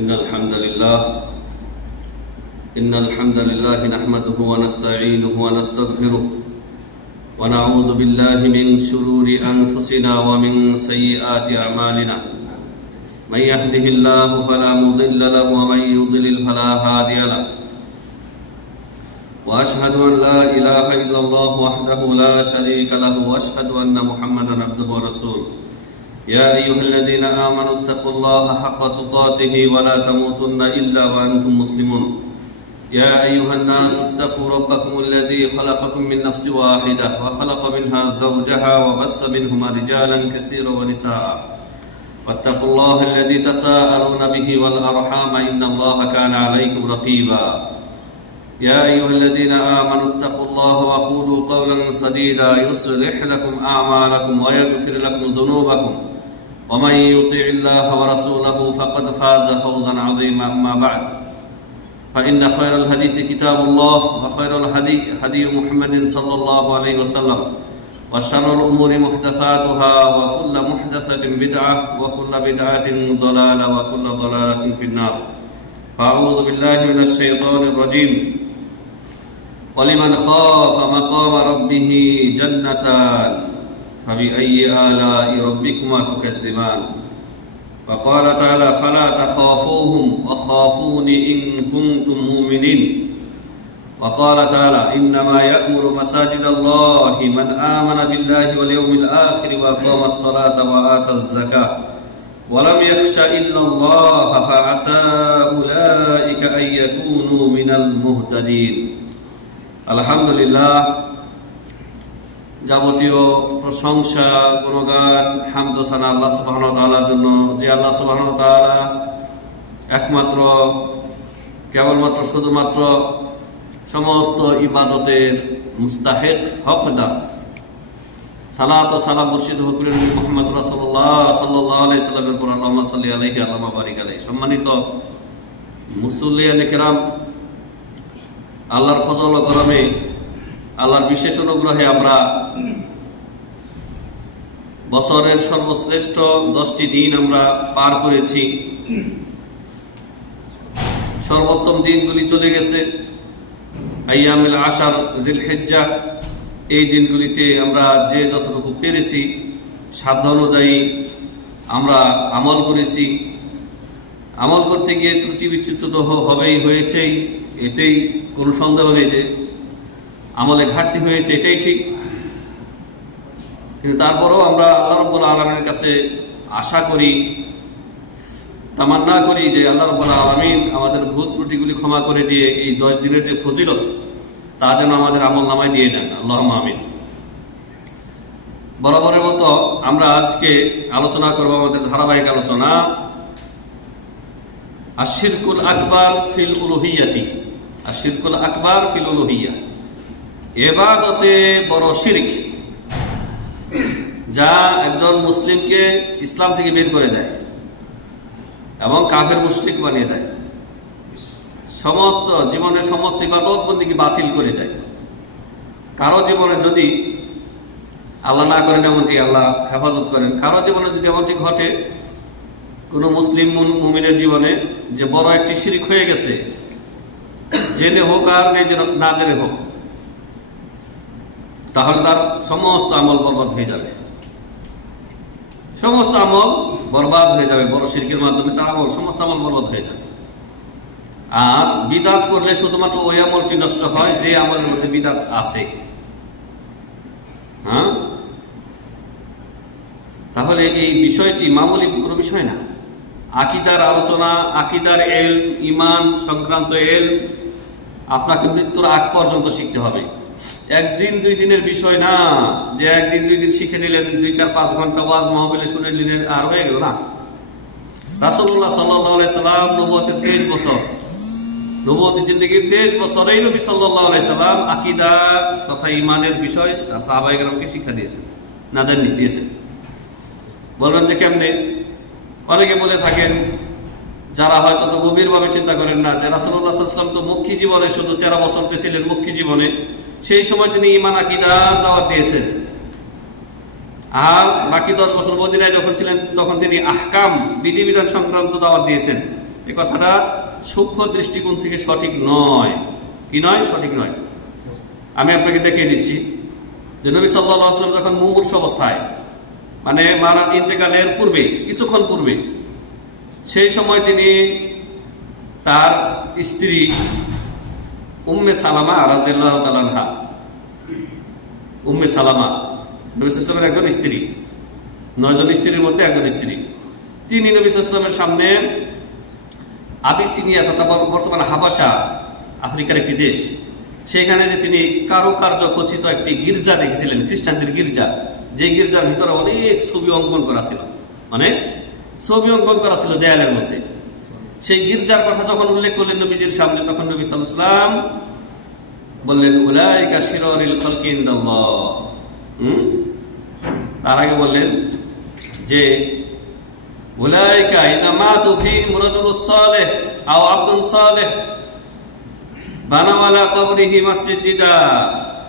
إن الحمد لله نحمده ونستعينه ونستغفره ونعوذ بالله من شرور أنفسنا ومن سيئات أعمالنا من يهده الله فلا مضل له ومن يضلل فلا هادي له وأشهد أن لا إله إلا الله وحده لا شريك له وأشهد أن محمدا عبده ورسوله يا أيها الذين آمنوا اتقوا الله حق تقاته ولا تموتن إلا وأنتم مسلمون يا أيها الناس اتقوا ربكم الذي خلقكم من نفس واحدة وخلق منها زوجها وبث منهما رجالا كثيرا ونساء واتقوا الله الذي تساءلون به والأرحام إن الله كان عليكم رقيبا يا أيها الذين آمنوا اتقوا الله وقولوا قولا سديدا يصلح لكم أعمالكم ويغفر لكم ذنوبكم ومن يطع الله ورسوله فقد فاز فوزا عظيما أما بعد فإن خير الحديث كتاب الله وخير الهدي هدي محمد صلى الله عليه وسلم وشر الأمور محدثاتها وكل محدثة بدعة وكل بدعة ضلالة وكل ضلالة في النار أعوذ بالله من الشيطان الرجيم ولمن خاف مقام ربه جنتان فبأي آلاء ربكما تكذبان وقال تعالى فلا تخافوهم وخافوني إن كنتم مؤمنين وقال تعالى إنما يأمر مساجد الله من آمن بالله واليوم الآخر وأقام الصلاة وآتى الزكاة ولم يخش إلا الله فعسى أولئك أن يكونوا من المهتدين আলহামদুলিল্লাহ যাবতীয় প্রশংসা গুণগান হামদ ও সানা আল্লাহ সুবহানাহু ওয়া তাআলার জন্য, যে আল্লাহ সুবহানাহু ওয়া তাআলা একমাত্র কেবলমাত্র শুধুমাত্র সমস্ত ইবাদতের মুস্তাহিক হকদার। সালাত ও সালাম বর্ষিত হোক মুহাম্মদ রাসূলুল্লাহ সাল্লাল্লাহু আলাইহি সাল্লামের উপর, আল্লাহুম্মা সাল্লি আলাইহি আল্লাহুম্মা বারিক আলাইহি। সম্মানিত মুসল্লিয়ানে কেরাম, আল্লাহর ফজল ও করমে, আল্লাহর বিশেষ অনুগ্রহে আমরা বছরের সর্বশ্রেষ্ঠ 10টি দিন আমরা পার করেছি। সর্বোত্তম দিনগুলি চলে গেছে, আইয়ামুল আশার, যিলহিজ্জাহ। এই দিনগুলিতে আমরা যে যতটুকু পেরেছি সাধ্য অনুযায়ী আমরা আমল করেছি। আমল করতে গিয়ে ত্রুটি বিচ্যুত তো হয়েছেই, এটাই কোনো সন্দেহ নেই যে আমলে ঘাটতি হয়েছে, এটাই ঠিক। কিন্তু তারপরেও আমরা আল্লাহ রাব্বুল আলামিনের কাছে আশা করি, তামান্না করি যে আল্লাহ রাব্বুল আলামিন আমাদের ভুল ত্রুটিগুলি ক্ষমা করে দিয়ে এই 10 দিনের যে ফজিলত তা যেন আমাদের আমল নামায় দিয়ে দেন, আল্লাহুম্মা আমিন। বরাবরের মতো আমরা আজকে আলোচনা করব, আমাদের ধারাবাহিক আলোচনা আশিরকুল আকবার ফিল উলুহিয়াতি। আশিরকুল আকবার ফিল উলুহিয়া, ইবাদতে বড় শিরক, যা একজন মুসলিমকে ইসলাম থেকে বের করে দেয় এবং কাফের মুশরিক বানিয়ে দেয়। সমস্ত জীবনের সমস্ত ইবাদত বন্দেগী বাতিল করে দেয়। কারো জীবনে যদি আল্লাহ না করেন এমনটি, আল্লাহ হেফাজত করেন, কারো জীবনে যদি এমনটি ঘটে, কোন মুসলিম মুমিনের জীবনে যে বড় একটি শিরক হয়ে গেছে, জেনে হোক আর না জেনে হোক, তাহলে তার সমস্ত আমল বরবাদ হয়ে যাবে। সমস্ত আমল বরবাদ হয়ে যাবে, বড় শিরকের মাধ্যমে তার আমল, সমস্ত আমল বরবাদ হয়ে যাবে। আর বিদাত করলে শুধুমাত্র ওই আমলটি নষ্ট হয় যে আমলের মধ্যে বিদাত আছে। হ্যাঁ, তাহলে এই বিষয়টি মামুলি কোনো বিষয় না। আকিদার আলোচনা, আকিদার এলম, ঈমান সংক্রান্ত এলম আপনাকে মৃত্যুর আগ পর্যন্ত শিখতে হবে। একদিন 2 দিনের বিষয় না যে একদিন 2 দিন শিখে নিলেন, 2-4-5 ঘন্টা ওয়াজ মাহফিলে শুনে নিলেন আর হয়ে গেল না। রাসূলুল্লাহ সাল্লাল্লাহু আলাইহি সাল্লাম নবুয়তের 23 বছর, নবুয়তি জিন্দেগির 23 বছরেই নবী সাল্লাল্লাহু আলাইহি সাল্লাম আকীদা তথা ঈমানের বিষয় সাহাবায়ে কেরামকে শিক্ষা দিয়েছেন, না দেননি? দিয়েছেন। বলবেন যে কেমনে? অনেকে বলে থাকেন, যারা হয়তো তো গভীরভাবে চিন্তা করেন না, যে রাসূলুল্লাহ সাল্লাল্লাহু আলাইহি ওয়াসাল্লাম তো মক্কি জীবনে শুধু 13 বছর যে ছিলেন, মক্কি জীবনে সেই সময় তিনি ঈমান আকীদার দাওয়াত দিয়েছেন। আর বাকি 10 বছর মদিনায় যখন ছিলেন তখন তিনি আহকাম বিধিবিধান সংক্রান্ত দাওয়াত দিয়েছেন। এই কথাটা সূক্ষ্ম দৃষ্টিকোণ থেকে সঠিক নয়। কি নয়? সঠিক নয়। আমি আপনাকে দেখিয়ে দিচ্ছি যে নবী সাল্লাল্লাহু আলাইহি ওয়াসাল্লাম যখন মুমূর্ষ অবস্থায়, মানে মারা ইন্তেকালের পূর্বে, কিছুক্ষণ পূর্বে, সেই সময় তিনি তার স্ত্রী উম্মে সালামা রাদিয়াল্লাহু তাআলা আনহা, উম্মে সালামা নবী সাল্লাল্লাহু আলাইহি ওয়াসাল্লামের একজন স্ত্রী, 9 জন স্ত্রীর মধ্যে একজন স্ত্রী, তিনি নবী সাল্লাল্লাহু আলাইহি ওয়াসাল্লামের সামনে আবিসিনিয়া তথা বর্তমানে হাবাসা, আফ্রিকার একটি দেশ, সেখানে যে তিনি কারুকার্য খচিত একটি গির্জা দেখেছিলেন, খ্রিস্টানদের গির্জা, যে গির্জার ভিতরে অনেক ছবি অঙ্কন করা ছিল, অনেক ছবি অঙ্কন করা ছিল দেয়ালের মধ্যে। সেই গির্জার কথা যখন উল্লেখ করলেন নবীজির সামনে, তখন নবী সাল্লাল্লাহু আলাইহি ওয়াসাল্লাম বললেন উলাইকা শিরারুল খালকি ইনদাল্লাহ। তার আগে বললেন যে উলাইকা ইযা মাতু ফীহিম রাজুলুস সালিহ আও আবদুন সালিহ বানাউ আলা কবরিহি মাসজিদা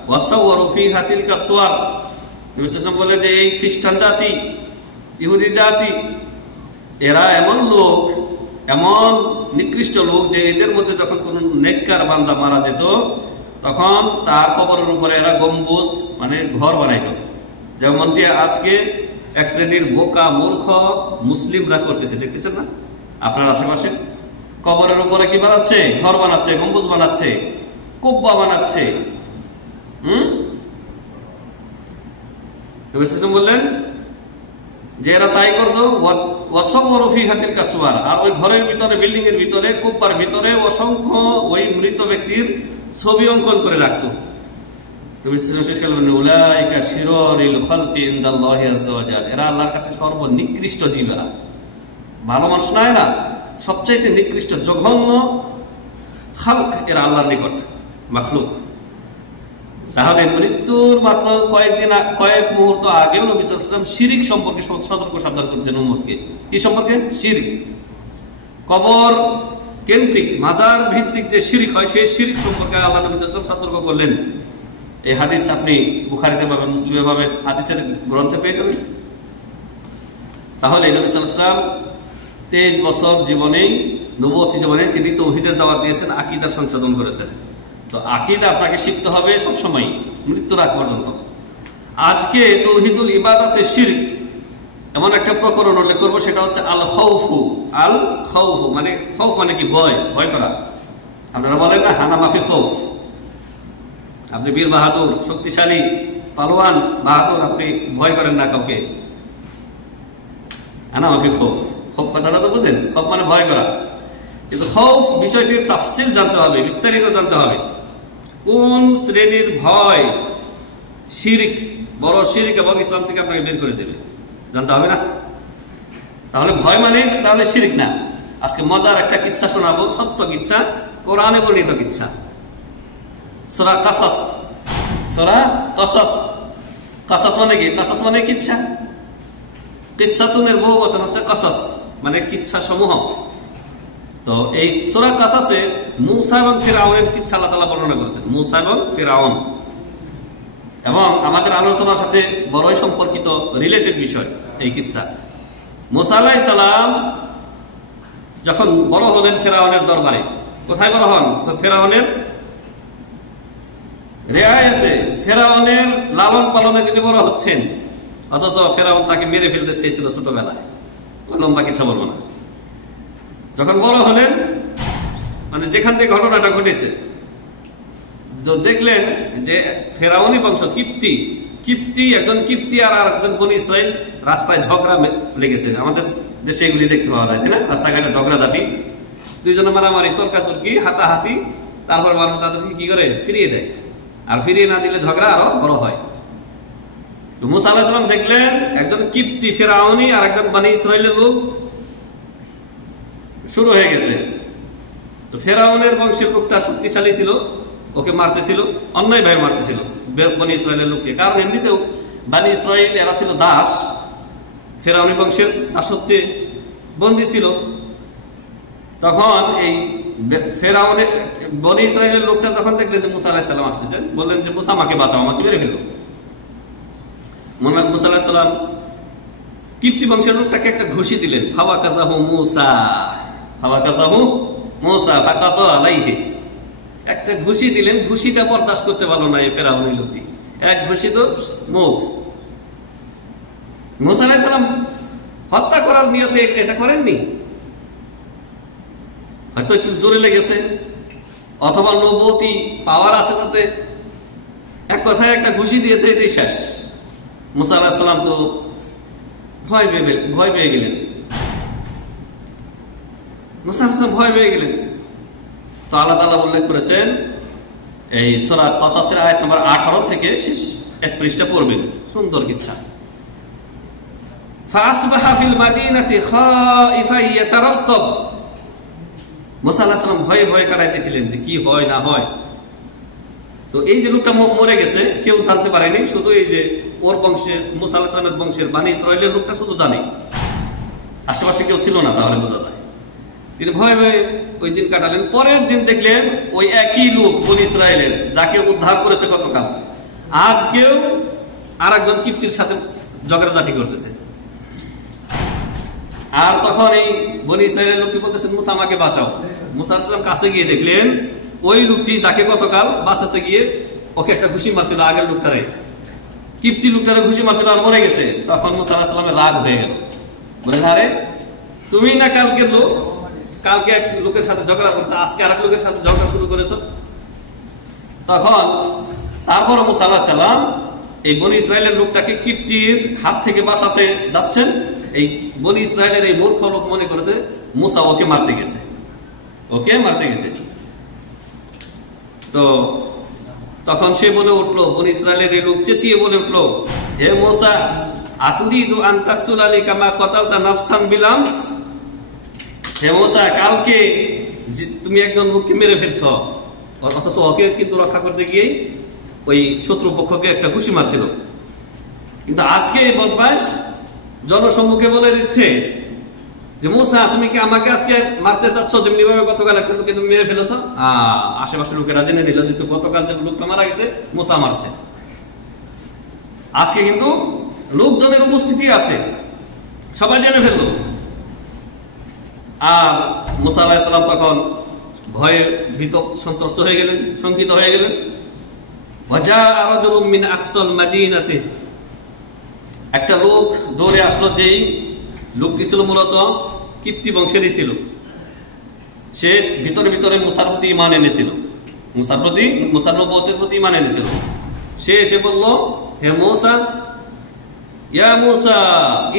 ওয়া সাওয়ারু ফীহা তিলকা সুওয়ার। নবী সাল্লাল্লাহু আলাইহি ওয়াসাল্লাম বলে যে এই খ্রিস্টান জাতি, ইহুদি জাতি, এরা এমন লোক, এমন নিকৃষ্ট লোক যে এদের মধ্যে যখন কোন নেককার বান্দা মারা যেত তখন তার কবরের উপরে এরা গম্বুজ মানে ঘর বানাইত, যেমনটি আজকে এক শ্রেণীর বোকা মূর্খ মুসলিমরা করতেছে, দেখতেছেন না আপনার আশেপাশে? কবরের উপরে কি বানাচ্ছে? ঘর বানাচ্ছে, গম্বুজ বানাচ্ছে, কুব্বা বানাচ্ছে। বললেন যে এরা তাই করতো, আর ওই ঘরের ভিতরে, বিল্ডিং এর ভিতরে, কুব্বার ভিতরে অসংখ্য ওই মৃত ব্যক্তির ছবি অঙ্কন করে রাখতো। এরা আল্লাহর কাছে সর্বনিকৃষ্ট জীব, এরা ভালো মানুষ নয়, এরা সবচাইতে নিকৃষ্ট জঘন্য খালক, এরা আল্লাহর নিকট মাখলুক। তাহলে মৃত্যুর মাত্র কয়েক মুহূর্ত আগেও নবী সাল্লাল্লাহু আলাইহি ওয়াসাল্লাম শিরক সম্পর্কে সতর্ক সাবধান করেছেন উম্মতকে। কি সম্পর্কে? শিরক, কবর কেন্দ্রিক, মাজার ভিত্তিক যে শিরক হয়, সেই শিরক সম্পর্কে আল্লাহ নবী সাল্লাল্লাহু আলাইহি ওয়াসাল্লাম সতর্ক করলেন। এই হাদিস আপনি বুখারীতে পাবেন, মুসলিমে পাবেন, হাদিসের গ্রন্থে পেয়ে যাবেন। তাহলে নবী সাল্লাল্লাহু আলাইহি ওয়াসাল্লাম 23 বছর জীবনেই, নবুয়তি জীবনে তিনি তাওহীদের দাওয়াত দিয়েছেন, আকীদার সংশোধন করেছেন। তো আকীদা আপনাকে শিখতে হবে সবসময়, মৃত্যুর আগ পর্যন্ত। আজকে তাওহীদুল ইবাদাতে শিরক এমন একটা প্রকরণ উল্লেখ করবো, সেটা হচ্ছে আল খাউফু। আল খাউফু মানে, খৌফ মানে কি? ভয়, ভয় করা। আপনারা বলেন না হানা মাফি খৌফ, আপনি বীর বাহাদুর, শক্তিশালী, পালোয়ান, বাহাদুর, আপনি ভয় করেন না কাউকে। হানা মাফি খৌফ, খৌফ কথাটা তো বুঝেন, খৌফ মানে ভয় করা। কিন্তু খৌফ বিষয়টির তাফসীল জানতে হবে, বিস্তারিত জানতে হবে। কোন শ্রেণীর ভয় শিরক, বড় শিরক এবং ইসলাম থেকে আপনাকে বের করে দেবে, জানতে হবে না? তাহলে ভয় মানে তাহলে শিরক না। আজকে মজার একটা কিচ্ছা শোনাবো, সত্য কিচ্ছা, কোরআনে বর্ণিত কিচ্ছা। সূরা কাসাস, সূরা কাসাস। কাসাস মানে কি? কাসাস মানে কিচ্ছা। কিচ্ছাতুনের বহু বচন হচ্ছে কাসাস, মানে কিচ্ছা সমূহ। তো এই সূরা কাসাসে মূসা এবং ফিরআউনের কিচ্ছা আল্লাহ তাআলা বর্ণনা করেছেন, মূসা এবং ফিরআউন। এবং আমাদের আলোচনার সাথে বড়ই সম্পর্কিত, রিলেটেড বিষয় এই কিচ্ছা। মূসা আলাইহিস সালাম যখন বড় হলেন ফিরআউনের দরবারে, কোথায় বড় হন? ফিরআউনের রিয়ায়াতে, ফিরআউনের লালন পালনে তিনি বড় হচ্ছেন। অথচ ফিরআউন তাকে মেরে ফেলতে চেয়েছিল ছোটবেলায়, লম্বা কিচ্ছা বলবো না। যখন বড় হলেন, মানে যেখান থেকে ঘটনাটা ঘটেছে, দেখলেন যে ফেরাউনি বংশ, কিপ্তি, একজন কিপ্তি আর একজন বনি ইসরাইল রাস্তায় ঝগড়া লেগেছে। আমাদের দেশে এগুলি দেখতে পাওয়া যায়, তাই না? রাস্তাঘাটে ঝগড়াঝাটি, দুইজনে মারামারি, তর্কাতর্কি, হাতাহাতি, তারপর মানুষ তাদেরকে কি করে? ফিরিয়ে দেয়। আর ফিরিয়ে না দিলে ঝগড়া আরো বড় হয়। তো মূসা আলাইহিস সালাম দেখলেন একজন কিপ্তি ফেরাউনি আর একজন বনি ইসরাইলের লোক শুরু হয়ে গেছে। তো ফেরাউনের বংশের লোকটা শক্তিশালী ছিল, ওকে মারতেছিল, অন্যায় ভাবে মারতেছিল বনি ইসরাইলের লোককে। কারণ এমনিতেও বনি ইসরাইল এরা ছিল দাস, ফেরাউনি বংশের দাসত্বে বন্দী ছিল। তখন এই ফেরাউনের বনি ইসরাইলের লোকটা যখন দেখলেন যে মূসা আলাইহিস সালাম আসতেছেন, বললেন যে মূসা আমাকে বাঁচাও, আমাকে মেরে ফেললো। মূসা আলাইহিস সালাম কিপ্তি বংশের লোকটাকে একটা ঘুষি দিলেন, ফাওয়াকাযাহু মূসা ফাওয়াকাযাহু মূসা ফাকাতা আলাইহি, একটা ঘুষি দিলেন, ঘুষিটা বরদাস্ত করতে পারলো না এই ফেরাউনের লোকটি, এক ঘুষি তো মওত। মূসা আলাইহিস সালাম হত্যা করার নিয়তে এটা করেননি, হয়তো একটু জোরে লেগেছে, অথবা নবুয়তি পাওয়ার আছে তাতে, এক কথায় একটা ঘুষি দিয়েছে, এটাই শেষ। মূসা আলাইহিস সালাম তো ভয় পেয়ে গেলেন, মূসা আলাইহিস সালাম ভয় পেয়ে গেলেন। তো আল্লাহ তাআলা উল্লেখ করেছেন এই সূরা কসাসের আয়াত নম্বর 18 থেকে শেষ এক পৃষ্ঠা পড়বেন, সুন্দর কিচ্ছা। ফাসবাহা ফিল মাদিনাতি খাইফা ইয়াতারাক্কাব, মূসা আলাইহিস সালাম ভয়ে ভয়ে কাটাইতেছিলেন যে কি হয় না হয়। তো এই যে লোকটা মরে গেছে কেউ জানতে পারেনি, শুধু এই যে ওর বংশের, মূসা আলাইহিস সালামের বংশের বনি ইসরাইলের লোকটা শুধু জানে, আশেপাশে কেউ ছিল না, তাহলে বোঝা যায়। তিনি ভয়ে ভয়ে ওই দিন কাটালেন। পরের দিন দেখলেন ওই একই লোক বনি ইসরাইলের যাকে উদ্ধার করেছে গতকাল, আজকেও আর একজন কিপ্তির সাথে ঝগড়াঝাটি করতেছে। আর তখন এই বনি ইসরাইলের লোকটি বলতেছেন মূসা আমাকে বাঁচাও। মূসা আলাইহিস সালাম কাছে গিয়ে দেখলেন ওই লোকটি যাকে গতকাল বাঁচাতে গিয়ে ওকে একটা ঘুষি মারছিল, আগের লোকটারে, কিপ্তি লোকটারে ঘুষি মারছিল আর মরে গেছে। তখন মূসা আলাইহিস সালামের রাগ হয়ে গেল, বলেন আরে তুমি না কালকের লোক, কালকে এক লোকের সাথে ঝগড়া করছো, আজকে আরেক লোকের সাথে ঝগড়া শুরু করেছো। তখন তারপর মূসা আলাইহিস সালাম এই বনি ইসরাইলের লোকটাকে কিপ্তির হাত থেকে বাঁচাতে যাচ্ছেন, এই বনি ইসরাইলের এই মূর্খ লোক মনে করেছে মূসা ওকে মারতে গেছে, ওকে মারতে গেছে। তো তখন সে বলে উঠলো, বনি ইসরাইলের এই লোক চেঁচিয়ে বলে উঠলো, হে মূসা আতুরিদু আন তাকতুলানি কামা কাতালতা নাফসান বিল আমস, হে মূসা কালকে তুমি একজন লোককে মেরে ফেলছো, অথচ ওকে কিন্তু রক্ষা করতে গিয়ে ওই শত্রু পক্ষকে একটা ঘুষি মারছিল, কিন্তু আজকে এই বদমাশ জনসম্মুখে বলে দিচ্ছে যে মূসা তুমি কি আমাকে আজকে মারতে চাচ্ছ, যেমনি ভাবে গতকাল একটা লোককে তুমি মেরে ফেলেছো। আশেপাশের লোকেরা জেনে নিল যে গতকাল যে লোকটা মারা গেছে মূসা মারছে। আজকে কিন্তু লোকজনের উপস্থিতি আছে, সবাই জেনে ফেললো। আর মূসা আলাইহিস সালাম তখন ভয়ে ভীত সন্ত্রস্ত হয়ে গেলেন, শঙ্কিত হয়ে গেলেন। ওয়াজাআ রাজুলুম মিন আকসাল মাদিনাতি, একটা লোক দৌড়ে আসলো, যেই লোকটি ছিল মূলত কিপ্তি বংশেরই ছিল। সে ভিতরে ভিতরে মূসার প্রতি ঈমান এনেছিল, মূসার নবুয়তের প্রতি ঈমান এনেছিল। সে এসে বলল, হে মূসা, ইয়া মূসা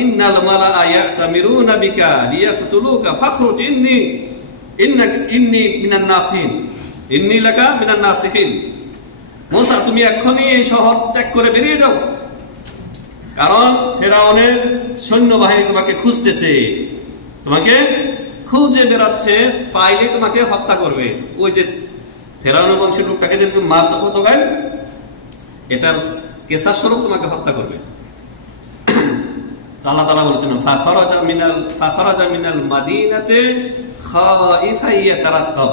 ইন্নাল মালাআ ইয়াতামিরুনা বিকা লিয়াকতুলুকা ফাখরুজ ইন্নী মিনান নাসিহিন, ইন্নী লাকা মিনান নাসিহিন। মূসা তুমি এখনই এই শহর ত্যাগ করে বেরিয়ে যাও, কারণ ফেরাউনের সৈন্যবাহিনী তোমাকে খুঁজতেছে, তোমাকে খুঁজে বেড়াচ্ছে, পাইলে তোমাকে হত্যা করবে। ওই যে ফেরাউনের বংশের লোকটাকে যে তুমি মারছো গতকাল, এটার কেসার স্বরূপ তোমাকে হত্যা করবে। আল্লাহ তাআলা বলেছেন ফাখরাজা মিনাল মাদিনাতি খাইফা ইয়াতারাক্কাব,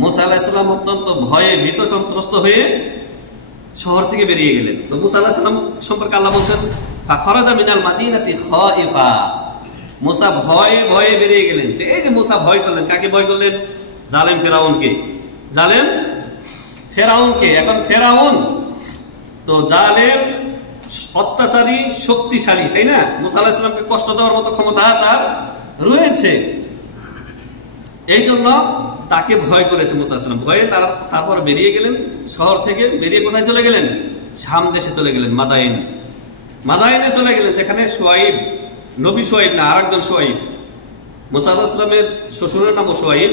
মূসা আলাইহিস সালাম অত্যন্ত ভয়ে ভীত সন্ত্রস্ত হয়ে শহর থেকে বেরিয়ে গেলেন। তো মূসা আলাইহিস সালাম সম্পর্কে আল্লাহ বলছেন ফাখরাজা মিনাল মাদিনাতি খাইফা, মূসা ভয়ে ভয়ে বেরিয়ে গেলেন। তো এই যে মূসা ভয় করলেন, কাকে ভয় করলেন? জালেম ফেরাউনকে, জালেম ফেরাউনকে। এখন ফেরাউন তো জালেম, অত্যাচারী, শক্তিশালী, তাই না? মূসা আলাইহিস সালামকে কষ্ট দেওয়ার মতো ক্ষমতা তার রয়েছে, এই জন্য তাকে ভয় করেছে মূসা আলাইহিস সালাম। ভয়ে তারপর বেরিয়ে গেলেন শহর থেকে। বেরিয়ে কোথায় চলে গেলেন? শাম দেশে চলে গেলেন, মাদায়েনে চলে গেলেন, যেখানে শুআইব, নবী শুআইব না, আরেকজন শুআইব, মূসা আলাইহিস সালামের শ্বশুরের নাম শুআইব।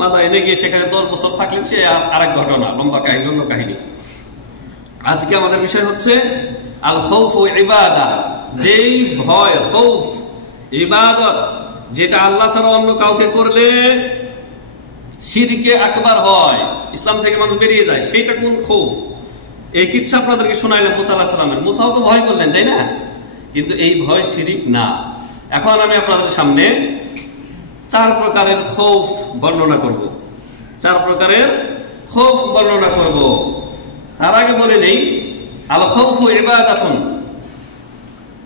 মাদায়েনে গিয়ে সেখানে 10 বছর থাকলেন। সে আরেক ঘটনা, লম্বা কাহিনী, অন্য কাহিনী। আজকে আমাদের বিষয় হচ্ছে আল খাউফ ওয়া ইবাদা, যেই ভয়, খৌফ, ইবাদত, যেটা আল্লাহ ছাড়া অন্য কাউকে করলে শিরকে আকবার হয়, ইসলাম থেকে মানুষ বেরিয়ে যায়, সেইটা কোন খৌফ? এই কিচ্ছা আপনাদেরকে শোনাইলাম মূসা আলাইহিস সালামের। মূসাও তো ভয় করলেন, তাই না? কিন্তু এই ভয় শিরিক না। এখন আমি আপনাদের সামনে 4 প্রকারের খৌফ বর্ণনা করব, 4 প্রকারের খৌফ বর্ণনা করব। তার আগে বলে নেই, আল খাউফু ইবাদাতুন,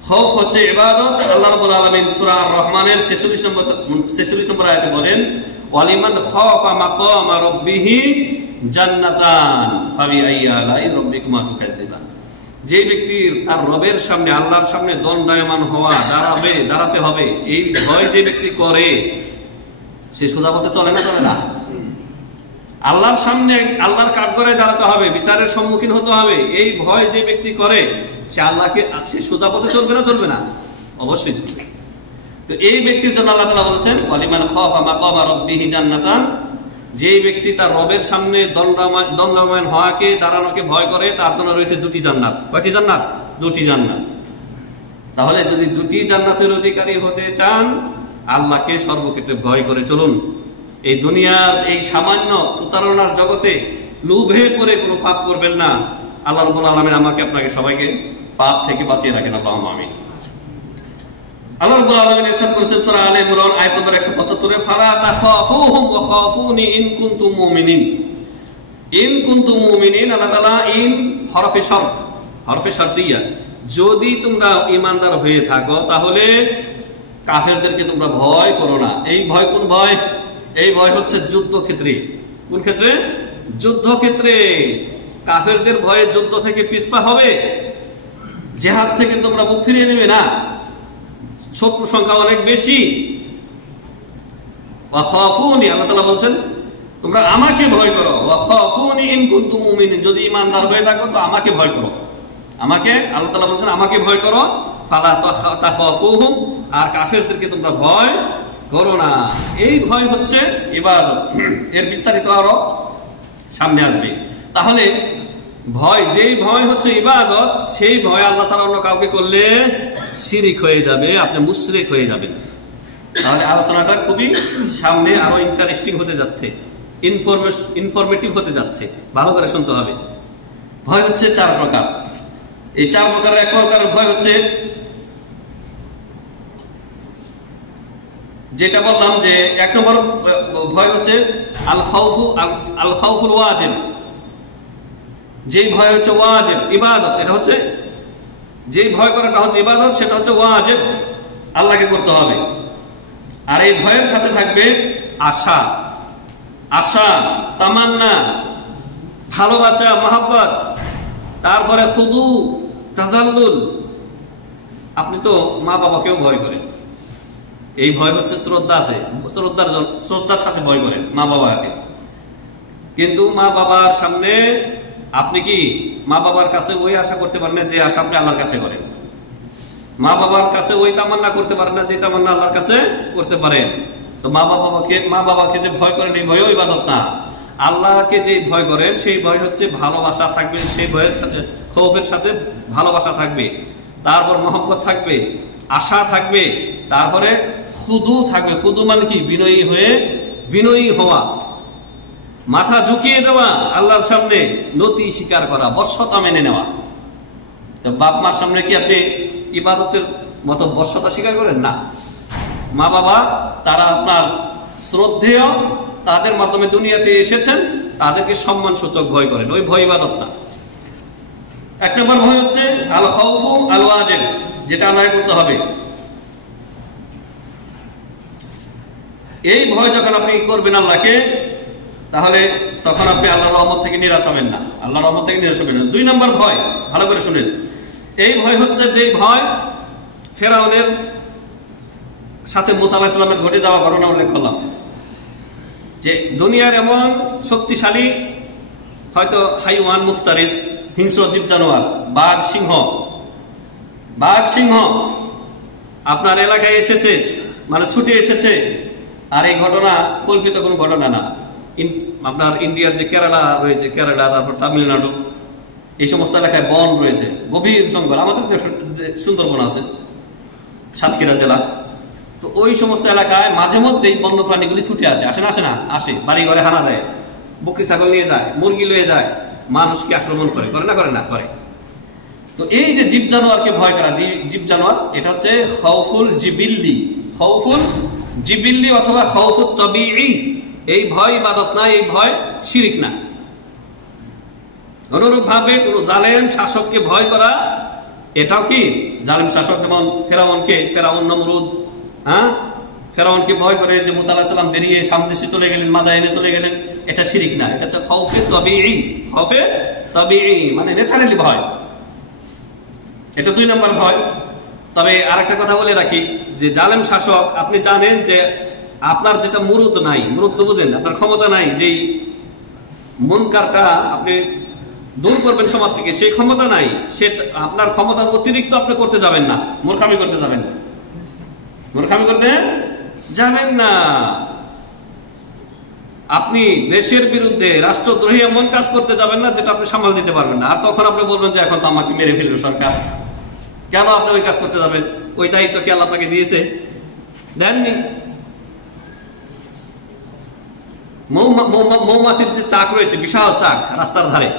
খৌফ হচ্ছে ইবাদত। আল্লাহ রাব্বুল আলামিন সূরা আর-রহমানের 46 নম্বর আয়াতে বলেন, ওয়ালিমান খাফা মাকামা রাব্বিহি জান্নাতান ফাবিআইয়ি আলাই রাব্বিকুমা তুকাজ্জিবান। যে ব্যক্তির তার রবের সামনে, আল্লাহর সামনে দণ্ডায়মান হওয়া, দাঁড়াতে হবে, এই ভয় যে ব্যক্তি করে সে সোজা পথে চলে না, চলে না। আল্লাহর সামনে, আল্লাহর কাঠগড়ায় দাঁড়াতে হবে, বিচারের সম্মুখীন হতে হবে, এই ভয় যে ব্যক্তি করে সে সোজা পথে চলবে না, চলবে না? অবশ্যই চলবে। তো এই ব্যক্তির জন্য আল্লাহ তাআলা বলেছেন ওয়ালিমান খাফা মাকামা রাব্বিহি জান্নাতান, যে ব্যক্তি তার রবের সামনে দণ্ডায়মান হওয়াকে, দাঁড়ানোকে ভয় করে, তার জন্য রয়েছে দুটি জান্নাত। কয়টি জান্নাত? দুটি জান্নাত। তাহলে যদি দুটি জান্নাতের অধিকারী হতে চান, আল্লাহকে সর্বক্ষেত্রে ভয় করে চলুন। এই দুনিয়ার এই সামান্য প্রতারণার জগতে লোভে পড়ে কোনো পাপ করবেন না। আল্লাহ রাব্বুল আলামিন আমাকে আপনাকে সবাইকে পাপ থেকে বাঁচিয়ে রাখেন, আল্লাহুম্মা আমিন। আল্লাহ রাব্বুল আলামিন ইরশাদ করেছেন সূরা আলে ইমরান আয়াত নম্বর 175 ফালা তাখাফুহুম ওয়া খাফুনি ইন কুনতুম মুমিনিন। ইন কুনতুম মুমিনিন, আল্লাহ তাআলা ইন হরফে শর্ত, হরফে শর্তিয়া, যদি তোমরা ঈমানদার হয়ে থাকো তাহলে কাফেরদেরকে তোমরা ভয় করো না। এই ভয় কোন ভয়? এই ভয় হচ্ছে যুদ্ধক্ষেত্রে। কোন ক্ষেত্রে? যুদ্ধক্ষেত্রে। কাফেরদের ভয়ে যুদ্ধ থেকে পিছপা হবে, জিহাদ থেকে তোমরা মুখ ফিরিয়ে নেবে না, শত্রু সংখ্যা অনেক বেশি। ওয়া খাফুনি, আল্লাহ তাআলা বলেন তোমরা আমাকে ভয় করো। ওয়া খাফুনি ইন কুনতুম মুমিনিন, যদি ঈমানদার হয়ে থাকো তো আমাকে ভয় করো। আমাকে, আল্লাহ তাআলা বলেন আমাকে ভয় করো। ফালা তাখাফুহুম, আর কাফেরদেরকে তোমরা ভয় করো না। এই ভয় হচ্ছে ইবাদত। এর বিস্তারিত আরো সামনে আসবে। তাহলে ভয়, যেই ভয় হচ্ছে ইবাদত, সেই ভয় আল্লাহ ছাড়া অন্য কাউকে করলে শিরিক হয়ে যাবে, আপনি মুশরিক হয়ে যাবেন। তাহলে আলোচনাটা খুবই সামনে আরো ইন্টারেস্টিং হতে যাচ্ছে, ইনফরমেটিভ হতে যাচ্ছে, ভালো করে শুনতে হবে। ভয় হচ্ছে 4 প্রকার। এই 4 প্রকারের এক প্রকারের ভয় হচ্ছে যেটা বললাম যে 1 নম্বর ভয় হচ্ছে আল খাউফুল ওয়াজিব। যেই ভয় হচ্ছে ওয়াজিব, ইবাদত, এটা হচ্ছে যেই ভয় করাটা হচ্ছে ইবাদত, সেটা হচ্ছে ওয়াজিব, আল্লাহকে করতে হবে। আর এই ভয়ের সাথে থাকবে আশা, আশা, তামান্না, ভালোবাসা, মহব্বত, তারপরে খুদু, তাজাল্লুল। আপনি তো মা বাবাকেও ভয় করেন, এই ভয় হচ্ছে শ্রদ্ধা আছে, শ্রদ্ধার সাথে ভয় করেন মা বাবাকে। কিন্তু মা বাবার সামনে আপনি কি মা বাবার কাছে ওই আশা করতে পারেন না যে আশা আপনি আল্লাহর কাছে করেন। মা বাবার কাছে ওই তামান্না করতে পারেন না যে তামান্না আল্লাহর কাছে করতে পারেন। তো মা বাবাকে যে ভয় করেন, এই ভয়ও ইবাদত না। আল্লাহকে যে ভয় করেন সেই ভয় হচ্ছে ভালোবাসা থাকবে, সেই ভয়ের সাথে খৌফের সাথে ভালোবাসা থাকবে, তারপর মহব্বত থাকবে, আশা থাকবে, তারপরে খুদু থাকবে। খুদু মানে কি? বিনয়ী হওয়া, মাথা ঝুঁকিয়ে দেওয়া, আল্লাহর সামনে নতি স্বীকার করা, বশ্যতা মেনে নেওয়া। তো বাপ মার সামনে কি আপনি ইবাদতের মতো বশ্যতা স্বীকার করেন? না। মা বাবা তারা আপনার শ্রদ্ধেয়, তাদের মাধ্যমে দুনিয়াতে এসেছেন, তাদেরকে সম্মান সূচক ভয় করেন, ওই ভয় ইবাদত না। 1 নম্বর ভয় হচ্ছে আল খাউফু আল ওয়াজিব, যেটা আল্লাহকে করতে হবে। এই ভয় যখন আপনি করবেন আল্লাহকে, তাহলে তখন আপনি আল্লাহর রহমত থেকে নিরাশ হবেন না, আল্লাহর রহমত থেকে নিরাশ হবেন না। 2 নম্বর ভয়, ভালো করে শুনেন, এই ভয় হচ্ছে যেই ভয় ফেরাউনের সাথে মুসা আলাইহিস সালামের ঘটে যাওয়া ঘটনা উল্লেখ করলাম, যে দুনিয়ার এমন শক্তিশালী হয়তো হাইওয়ান মুফতারিস, হিংস্র জীব জানোয়ার, বাঘ সিংহ আপনার এলাকায় এসেছে, মানে ছুটে এসেছে। আর এই ঘটনা কল্পিত কোনো ঘটনা না। আপনার ইন্ডিয়ার যে কেরালা রয়েছে, কেরালা, তারপর তামিলনাড়ু, এই সমস্ত এলাকায় বন রয়েছে, গভীর জঙ্গল। আমাদের সুন্দরবন আছে, সাতক্ষীরা জেলা। তো ওই সমস্ত এলাকায় মাঝে মধ্যেই বন্য প্রাণীগুলি ছুটে আসে না? আসে, বাড়ি ঘরে হানা দেয়, বকরি ছাগল নিয়ে যায়, মুরগি লয়ে যায়, মানুষকে আক্রমণ করে না? করে। তো এই যে জীব জানোয়ারকে ভয় করা, জীব জানোয়ার, এটা হচ্ছে খাউফুল জিবিল্লি অথবা খাউফুত তাবিঈ। এই ভয় ইবাদত না, এই ভয় শিরিক না। অনুরূপ ভাবে কোন জালেম শাসককে ভয় করা, এটাও কি জালিম শাসক, যেমন ফেরাউন নমরুদ, ফেরাউনকে ভয় করে যে মুসা আলাইহিস সালাম বেরিয়ে সামদেশে চলে গেলেন, মাদায়েনে চলে গেলেন, এটা শিরিক না, এটা হচ্ছে খাউফে তাবিঈ, মানে ন্যাচারালি ভয়। এটা 2 নম্বর ভয়। তবে আরেকটা কথা বলে রাখি যে জালেম শাসক, আপনি জানেন যে আপনার যেটা মুরুদ নাই, মুরুদ তো বুঝেন, আপনার ক্ষমতা নাই যেই মুনকারটা আপনি দূর করবেন সমাজ থেকে, সেই ক্ষমতা নাই, সে আপনার ক্ষমতার অতিরিক্ত আপনি করতে যাবেন না, মূর্খামি করতে যাবেন না, মূর্খামি করতে যাবেন না। আপনি দেশের বিরুদ্ধে রাষ্ট্রদ্রোহী এমন কাজ করতে যাবেন না যেটা আপনি সামাল দিতে পারবেন না। আর তখন আপনি বলবেন যে এখন তো আমাকে মেরে ফেলবে সরকার, কেন আপনি ওই কাজ করতে যাবেন? ওই দায়িত্ব কি আল্লাহ আপনাকে দিয়েছে? দেননি। মৌমাছির যে চাক রয়েছে, বিশাল চাক রাস্তার ধারে,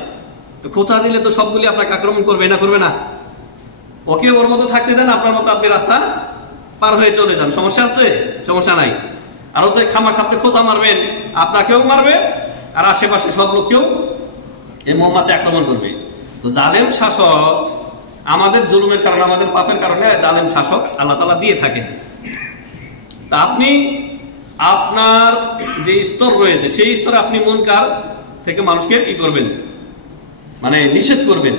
তো খোঁচা দিলে তো সবগুলি আপনাকে আক্রমণ করবে না, করবে না? ওকে ওর মতো থাকতে দেন, আপনার মতো আপনি রাস্তা পার হয়ে চলে যান, সমস্যা আছে? সমস্যা নাই। আর ওতে খামাখা আপনি খোঁচা মারবেন, আপনাকেও মারবে আর আশেপাশে সব লোককেও এই মৌমাছি আক্রমণ করবে। তো জালেম শাসক আমাদের জুলুমের কারণে, আমাদের পাপের কারণে জালেম শাসক আল্লাহ তাআলা দিয়ে থাকেন। তা আপনি আপনার যে স্তর রয়েছে সেই স্তরে আপনি মুনকার থেকে মানুষকে কি করবেন, মানে নিষেধ করবেন।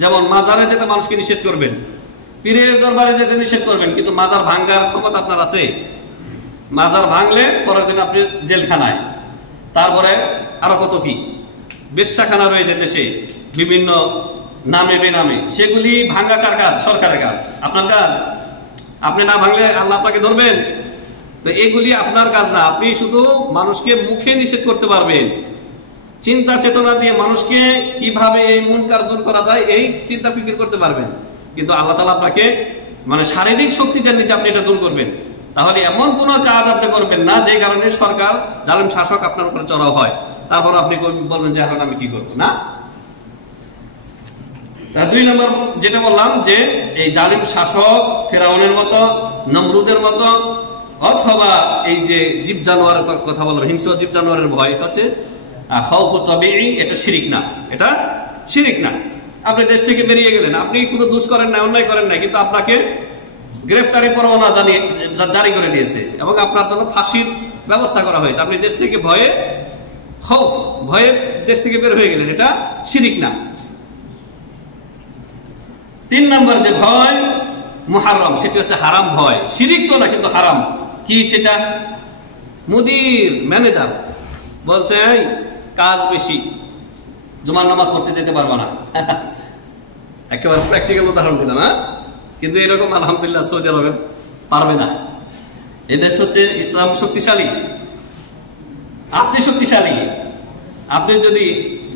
যেমন মাজারে যেতে মানুষকে নিষেধ করবেন, পীরের দরবারে যেতে নিষেধ করবেন, কিন্তু মাজার ভাঙ্গার ক্ষমতা আপনার আছে? মাজার ভাঙলে পরের দিন আপনি জেলখানায়। তারপরে আরো কত কি বেশ্যাখানা রয়েছে দেশে বিভিন্ন নামে বেনামে, সেগুলি ভাঙ্গা কার কাজ? সরকারের কাজ। আপনার কাজ? আপনি না ভাঙলে আল্লাহ আপনাকে ধরবেন? তো এগুলি আপনার কাজ না। আপনি শুধু মানুষকে মুখে নিষেধ করতে পারবেন, চিন্তা চেতনা দিয়ে মানুষকে কিভাবে এই মুনকার দূর করা যায় এই চিন্তা ফিকির করতে পারবেন। কিন্তু আল্লাহ তাআলা আপনাকে মানে শারীরিক শক্তি দেন যে আপনি এটা দূর করবেন। তাহলে এমন কোন কাজ আপনি করবেন না যে কারণে সরকার, জালেম শাসক আপনার উপরে চড়াও হয়, তারপর আপনি বলবেন যে এখন আমি কি করবো না। 2 নম্বর যেটা বললাম যে এই জালিম শাসক ফেরাউনের মতো, নমরুদের মতো, অথবা এই যে জীব জানোয়ারের কথা বললাম, হিংস্র জীব জানোয়ারের ভয়, এটা হচ্ছে খাউফু তাবিঈ, এটা শিরিক না, এটা শিরিক না। আপনি দেশ থেকে বেরিয়ে গেলেন, আপনি কোনো দোষ করেন না, অন্যায় করেন না, কিন্তু আপনাকে গ্রেফতারি পরোয়ানা জারি করে দিয়েছে এবং আপনার জন্য ফাঁসির ব্যবস্থা করা হয়েছে। আপনি দেশ থেকে ভয়ে দেশ থেকে বের হয়ে গেলেন, এটা শিরিক না। 3 নম্বর যে ভয় মুহাররম, সেটা হচ্ছে হারাম ভয়। শিরিক তো না, কিন্তু হারাম। কি সেটা? মুদির ম্যানেজার বলছে কাজ বেশি, জুমার নামাজ পড়তে যেতে পারবো না। একেবারে প্র্যাকটিক্যাল উদাহরণ দিলাম, কিন্তু এরকম আলহামদুলিল্লাহ সৌদি আরবে পারবে না। এদেশ হচ্ছে ইসলাম শক্তিশালী, আপনি শক্তিশালী। আপনি যদি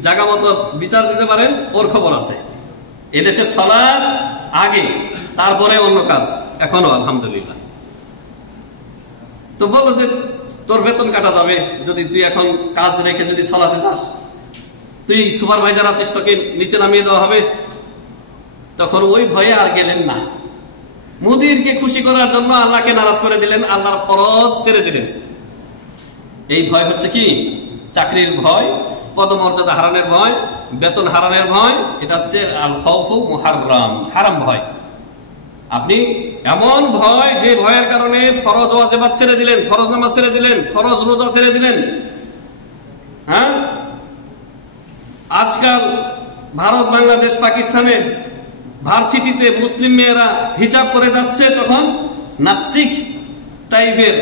জায়গা মতো বিচার দিতে পারেন, ওর খবর আছে। এদেশের সালাত আগে, তারপরে অন্য কাজ, এখনো আলহামদুলিল্লাহ। তো বলো যে তোর বেতন কাটা যাবে যদি তুই এখন কাজ রেখে যদি সালাতে যাস, তুই সুপারভাইজার আছিস, তোকে নিচে নামিয়ে দেওয়া হবে। তখন ওই ভয়ে আর গেলেন না। মুদিরকে খুশি করার জন্য আল্লাহকে নারাজ করে দিলেন, আল্লাহর ফরজ ছেড়ে দিলেন। এই ভয় হচ্ছে কি? চাকরির ভয়, পদমর্যাদা হারানোর ভয়, বেতন হারানোর ভয়। এটা হচ্ছে আল খাউফু মুহাররাম, হারাম ভয়। আপনি এমন ভয় যে ভয়ের কারণে ফরজ ওয়াজিবাত ছেড়ে দিলেন, ফরজ নামাজ ছেড়ে দিলেন, ফরজ রোজা ছেড়ে দিলেন। আজকাল ভারত, বাংলাদেশ, পাকিস্তানে ভার্সিটিতে মুসলিম মেয়েরা হিজাব করে যাচ্ছে, তখন নাস্তিক টাইপের,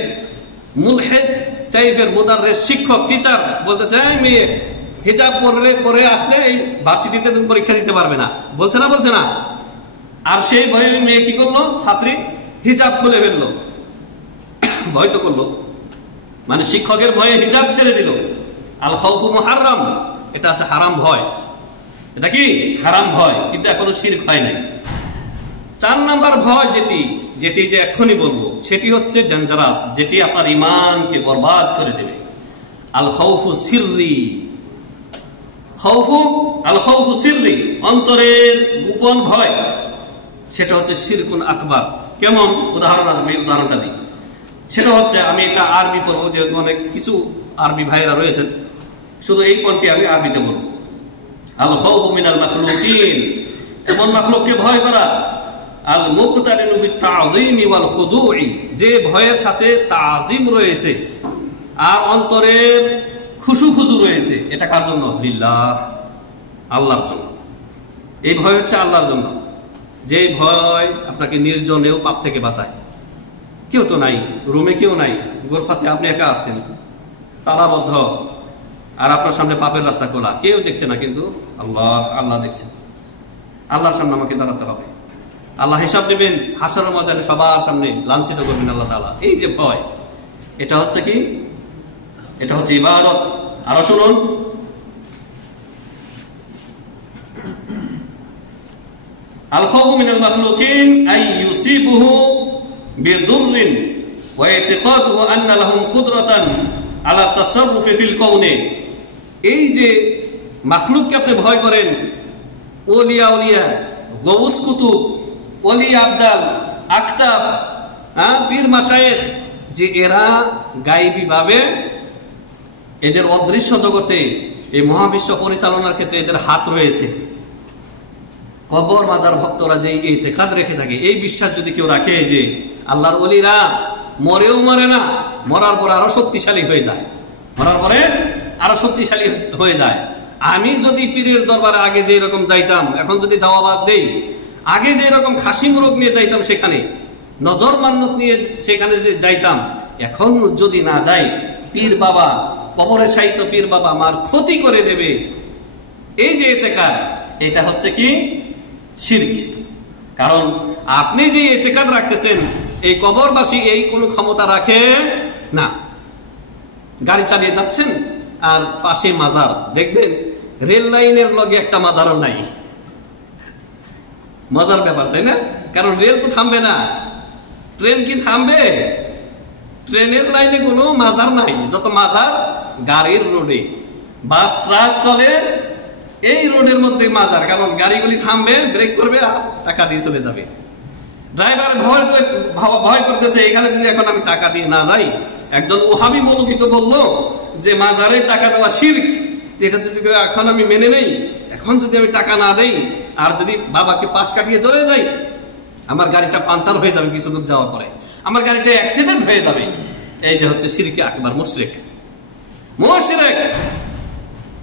মুলহিদ টাইপের মুদাররিস, শিক্ষক, টিচার বলতেছে মেয়ে হিজাব পরে আসলে এই ভার্সিটিতে তুমি পরীক্ষা দিতে পারবে না। বলছে না? বলছে না? আর সেই ভয়ে মেয়ে কি করলো? ছাত্রী হিজাব খুলে ফেললো, ভয় তো করলো, মানে শিক্ষকের ভয়ে হিজাব ছেড়ে দিল। আল খাউফু মুহাররাম, এটা হচ্ছে হারাম ভয়। এটা কি? হারাম ভয়, কিন্তু এখনো শিরক হয় নাই। 4 নম্বর ভয় যেটি যে এখনই বলবো, সেটি হচ্ছে ডেঞ্জারাস, যেটি আপনার ঈমানকে বরবাদ করে দেবে। আল খাউফু সিররি, আল খাউফু সিররি, অন্তরের গোপন ভয়। সেটা হচ্ছে শিরকুন আকবার। কেমন? উদাহরণ আসবে, উদাহরণটা দিই। সেটা হচ্ছে, আমি এটা আরবি করবো, যেহেতু অনেক কিছু আরবি ভাইয়েরা রয়েছেন, শুধু এই পয়েন্টটি আমি আরবিতে বলবো। আল খাউফু মিনাল মাখলুকিন, এমন মাখলুককে ভয় করা আল মুকতারিনু বিত-তা'যীমি ওয়াল খুদু'i, যে ভয়ের সাথে তাজিম রয়েছে আর অন্তরের খুশু রয়েছে। এটা কার জন্য? লিল্লাহ, আল্লাহর জন্য। এই ভয় হচ্ছে আল্লাহর জন্য, যে ভয় আপনাকে নির্জনেও পাপ থেকে বাঁচায়। কেউ তো নাই, রুমে কেউ নাই, গোরফাতে আপনি একা আছেন, তালাবদ্ধ, আর আপনার সামনে পাপের রাস্তা খোলা, কেউ দেখছে না, কিন্তু আল্লাহ দেখছেন। আল্লাহর সামনে আমাকে দাঁড়াতে হবে, আল্লাহ হিসাব নেবেন, হাসরের ময়দানে সবার সামনে লাঞ্ছিত করবেন আল্লাহ তাআলা। এই যে ভয়, এটা হচ্ছে কি? এটা হচ্ছে ইবাদত। আরো শুনুন, আল খাউফু মিনাল মাখলুকিন আই ইউসিবুহু বিদুররিন ওয়া ইতিকাদুহু আন্না লাহুম কুদরাতান আলা তাসাররুফি ফিল কাউনি। এই যে মাখলুককে আপনি ভয় করেন, ওলিয়া, গৌস কুতুব, ওলি আবদাল, আখতাব, পীর মাশায়েখ, যে এরা গায়েবী ভাবে এদের অদৃশ্য জগতে এই মহাবিশ্ব পরিচালনার ক্ষেত্রে এদের হাত রয়েছে। কবর মাজার ভক্তরা যে ইতিকাদ রেখে থাকে, এই বিশ্বাস যদি কেউ রাখে যে আল্লাহর ওলিরা মরেও মরে না, মরার পরে আরো শক্তিশালী হয়ে যায়, আমি যদি পীরের দরবারে আগে যে রকম যাইতাম, এখন যদি যাওয়া বাদ দেই, আগে যে রকম খাসি মোরগ নিয়ে যাইতাম, সেখানে নজর মান্নত নিয়ে সেখানে যে যাইতাম, এখন যদি না যাই, পীর বাবা, কবরে শায়িত পীর বাবা আমার ক্ষতি করে দেবে। এই যে ইতিকাদ, এটা হচ্ছে কি? শিরক। কারণ আপনি যে ইতিকাদ রাখতেছেন, এই কবরবাসী এই কোনো ক্ষমতা রাখে না। গাড়ি চালিয়ে যাচ্ছেন আর পাশে মাজার, দেখবেন রেল লাইনের লগে একটা মাজারও নাই। মজার ব্যাপার, তাই না? কারণ রেল তো থামবে না, ট্রেন কি থামবে? ট্রেনের লাইনে কোনো মাজার নাই, যত মাজার গাড়ির রোডে, বাস ট্রাক চলে এই রোডের মধ্যে মাজার। কারণ গাড়িগুলি থামবে, ব্রেক করবে আর টাকা দিয়ে চলে যাবে। ড্রাইভার ভয় করতেছে, এখানে যদি এখন আমি টাকা দিয়ে না যাই, একজন ওহাবি মৌলবী তো বললো যে মাজারে টাকা দেওয়া শিরক, এটা যদি এখন আমি মেনে নেই, এখন যদি আমি টাকা না দেই আর যদি বাবাকে পাশ কাটিয়ে চলে যাই, আমার গাড়িটা পাঞ্চার হয়ে যাবে, কিছু দূর যাওয়ার পরে আমার গাড়িটা অ্যাক্সিডেন্ট হয়ে যাবে। এই যে হচ্ছে শিরকে আকবার, মুশরিক।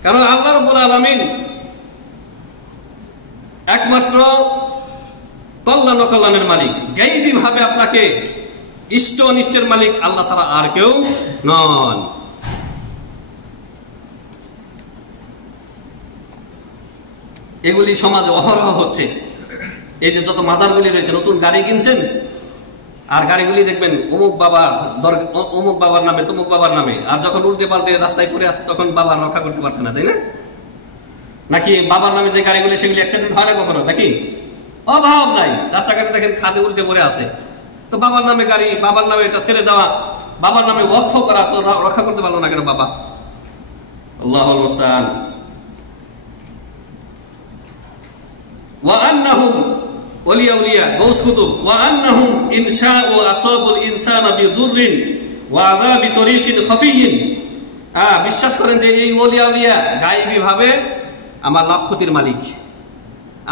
কারণ আল্লাহ রাব্বুল আলামিন একমাত্র কল্যাণ ও কল্যাণের মালিক, গায়বী ভাবে আপনাকে ইষ্ট অনিষ্টের মালিক আল্লাহ ছাড়া আর কেউ নন। এগুলি সমাজে অহরহ হচ্ছে। এই যে যত মাজারগুলি রয়েছে, নতুন গাড়ি কিনছেন আর গাড়িগুলি দেখবেন অমুক বাবার নামে, তমুক বাবার নামে, আর যখন উল্টে পাল্টে রাস্তায় পড়ে আসে তখন বাবা রক্ষা করতে পারছে না, তাই না? নাকি বাবার নামে যে গাড়িগুলি সেগুলি অ্যাক্সিডেন্ট হয় না কখনো? নাকি অভাব নাই, রাস্তাঘাটে দেখেন খাদে উল্টে পড়ে আছে, তো বাবার নামে গাড়ি, বাবার নামে এটা ছেড়ে দেওয়া, বাবার নামে ওয়াকফ করা, তো রক্ষা করতে পারলো না কেন বাবা? আল্লাহুল মুস্তাআন। ওয়া আন্নাহুম ওলিয়া গৌস কুতুব, ওয়া আন্নাহুম ইনশাউ আসাবুল ইনসানা বিদুররিন ওয়া আযাবি তরিকিন খাফিয়্যিন। বিশ্বাস করেন যে এই ওলিয়া গায়েবী ভাবে আমার লাভ ক্ষতির মালিক,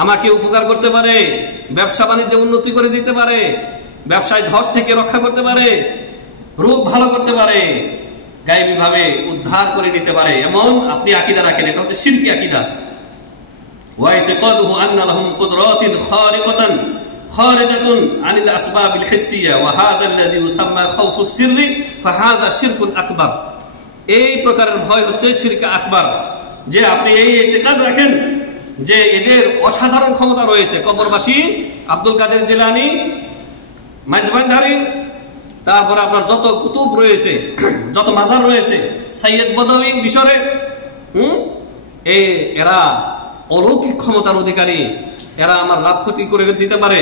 আমাকে উপকার করতে পারে, ব্যবসা বাণিজ্যে উন্নতি করে দিতে পারে, ব্যবসায় ধস থেকে রক্ষা করতে পারে, রোগ ভালো করতে পারে, গায়েবী ভাবে উদ্ধার করে নিতে পারে, এমন আপনি আকীদা রাখেন। এটা হচ্ছে শিরকি আকীদা। ওয়া ইতিকাদুহু আন্না লাহুম কুদরাতিন খারিকাতান খারিজাতুন আনিল আসবাবিল হিসসিয়া ওয়া হাযা আল্লাযী ইউসাম্মা খাউফুস সিররি ফাহাযা শিরকুন আকবার। এই প্রকারের ভয় হচ্ছে শিরক আকবার, যে আপনি এই ইতিকাদ রাখেন যে এদের অসাধারণ ক্ষমতা রয়েছে। কবরবাসী, আব্দুল কাদের জিলানী, মাইজভান্ডারি, তারপরে আপনার যত কুতুব রয়েছে, যত মাজার রয়েছে, সাইয়্যেদ বদওয়ী মিশরে, এরা অলৌকিক ক্ষমতার অধিকারী, এরা আমার লাভ ক্ষতি করে দিতে পারে,